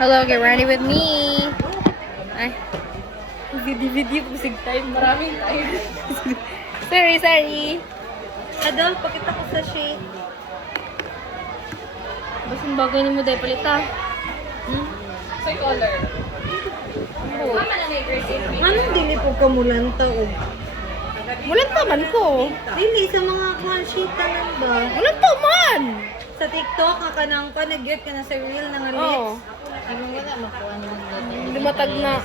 Hello, get ready with me. Ay. Video kusig time. Maraming time. sorry. Adol, pakita ko sa shade. Basing bagay ni mo dahil palita. Sa color. Anong dili po kamulanta o? Walang taman ko. Dili, sa mga kwanshita lang ba? Walang taman. Sa TikTok, kanang panag-get ka na sa reel ng lips. Oo. Ano nga na, makuha niyo ng Lumatag na.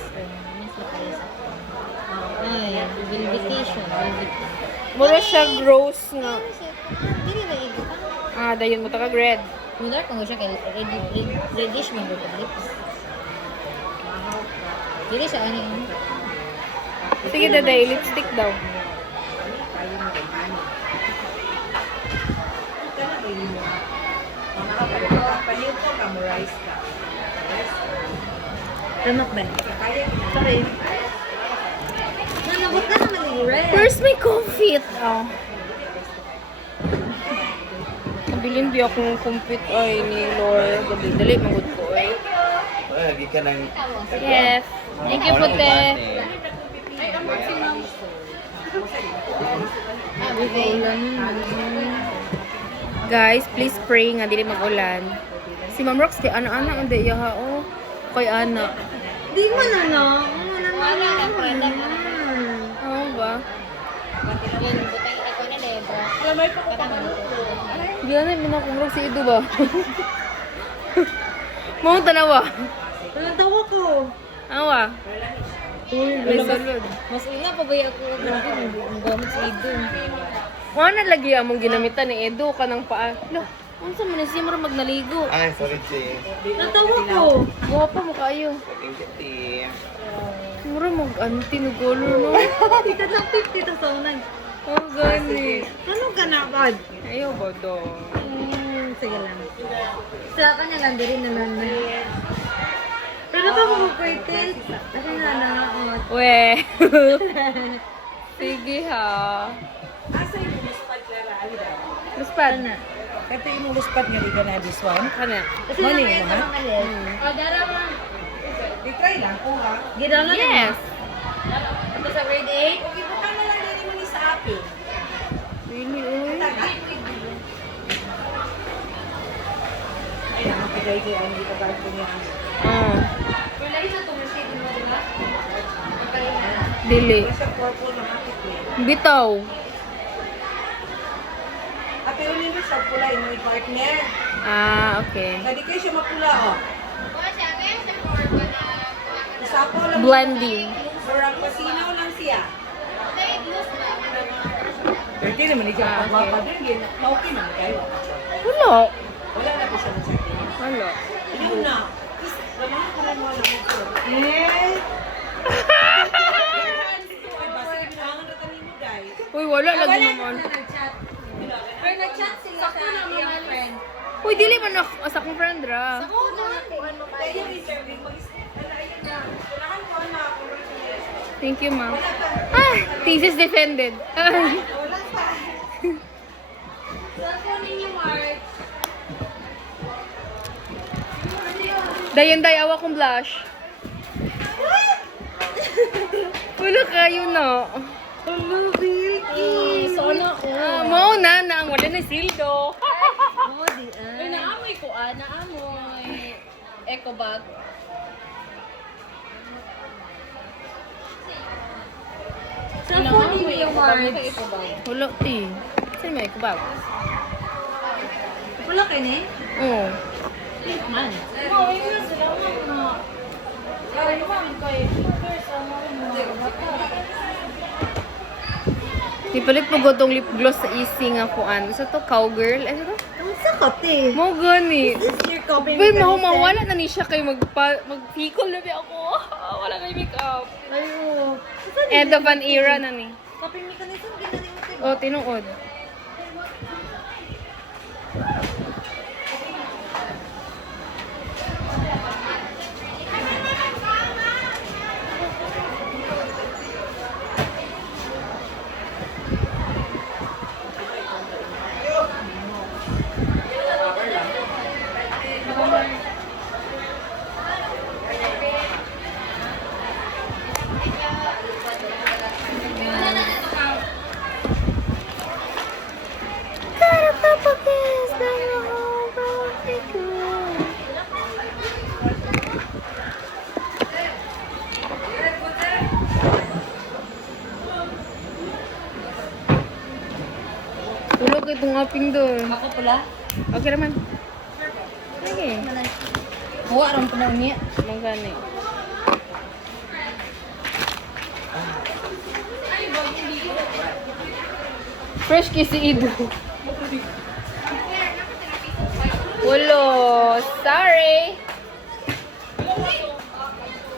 Ay, vindication. Mura siya gross nga. Dili na igo. Dayon mo taka red. Mudar kung siya kay reddish man do lips. Dili siya ano yun. Sige, daday. Lipstick daw. Tamak ba? Sorry. Nanabot na naman yung red. First, may confit. Nabilin di akong compute ay ni Lord. Dali, magod ko ay. Lagi ka ng... Yes. Thank you po, te. Guys, please pray nga dili mag-ulan. Si Ma'am Rox, kay ana-ana ang di yaha, oh. Kay ana. Di mo na no. Wala na pwede. Oo ba? Di na minakumrog si Ido ba? Mau tanawa. Walang tawa ko. Awa. May salud. Mas una pa ba ako ang gamit sa ido? Mga na lagi among ginamitan ni Edo ka ng paa. Lo, unsa man siya mura magnaligo. Ay, sorry, Che. Natawa ko. Guwapa mo kayo. Puting-puting. Mura mag-anti no golo no. Tikat lang 50 ta sa unay. Oh, gani. Ano ka na, bad? Ayaw ba do? Sige lang. Sa kanya lang, din na lang. Pero ka mo kwete. Kasi na naot. We. Sige ha. Asa yung luspad Clara Alida? Luspad. Na. Kata yung luspad nga di ka na this one? Ano? Kasi Mali na mo, ha? O, dara mo. I-try lang po ha. Gidaw na Yes. Ito sa grade 8. Okay, buka na lang din mo ni sa apple. Really, uy. Ay, nakapigay kayo ang dito kahit po niya. Pero lagi sa tumusip mo, di ba? Dili. Sa purple na kapit eh. Bitaw. At pero nito sa pula yung may partner. Okay. Hindi kayo siya mapula oh. Isapaw lang. Blending. Murang pasinaw lang siya. Pero di naman ikaw Ah, pagwapa okay. din. Okay naman kayo. Wala. Wala na po siya ng sakit. Wala. Yun na. Lamang ko lang wala ito. Eh. Ay, basta ibuhangan na tanin mo, guys. Uy, wala lagi naman. Nag-chat. Pero nag-chat sila sa iyong friend. Uy, dili man ako asa kong friend ra. Ako na kung ano Kaya yung interview, ayun na. Unahan ko na ako. Thank you, ma'am. Thesis defended. Wala pa. Cellphone ninyo, Mark. Dayan awa kong blush. Wala kayo na. Hello, Vicky. Sana ko. Mao na ang wala na sildo. Oh, di Uy, naamoy ko naamoy. Eco bag. Cellphone ninyo, Mark. Wala, ti. Saan may eco bag? Wala kayo na Oo. Man. Ipalit po gotong lip gloss sa easy nga kuan. Sa to cowgirl. Ano to? Ang sakot eh. Mo gani. Is your copy But mawala na ni siya kay magpikol na ako. Wala kay makeup. Ayo. End of an era na ni. Copy mechanism, ginalimutin. Oh, tinuod. itong aping doon. Ako pula. Okay naman. Okay. Huwa rin pa na niya. Magani. Fresh kisi Ido. Walo. Sorry.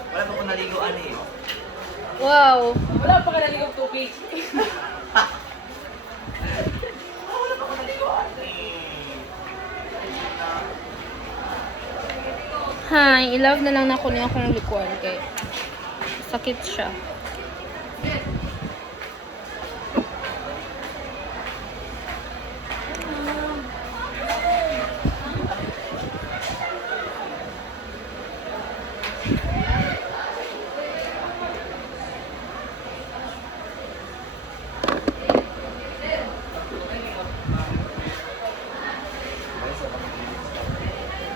Wala pa ko naliguan eh. Wow. Wala pa ka naligog tubig. Hi, i-love na lang na ako niya ako ng likuan kay sakit siya.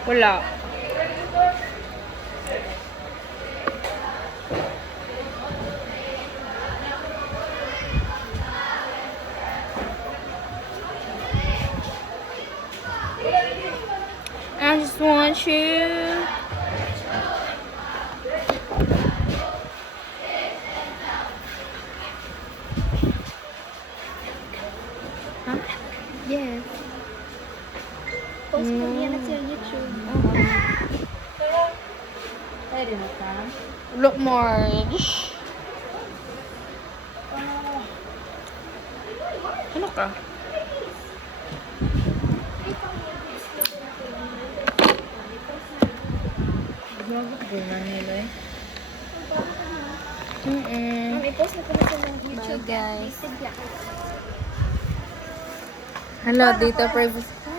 Wala. I just want you. Huh? Yes. Post ko Mm. niya na sa YouTube. Pwede na ka? Look, Marge. Ano ka? Gumagod ko na nila eh. I-post na ko na sa YouTube. Bye, guys. Hello, data privacy.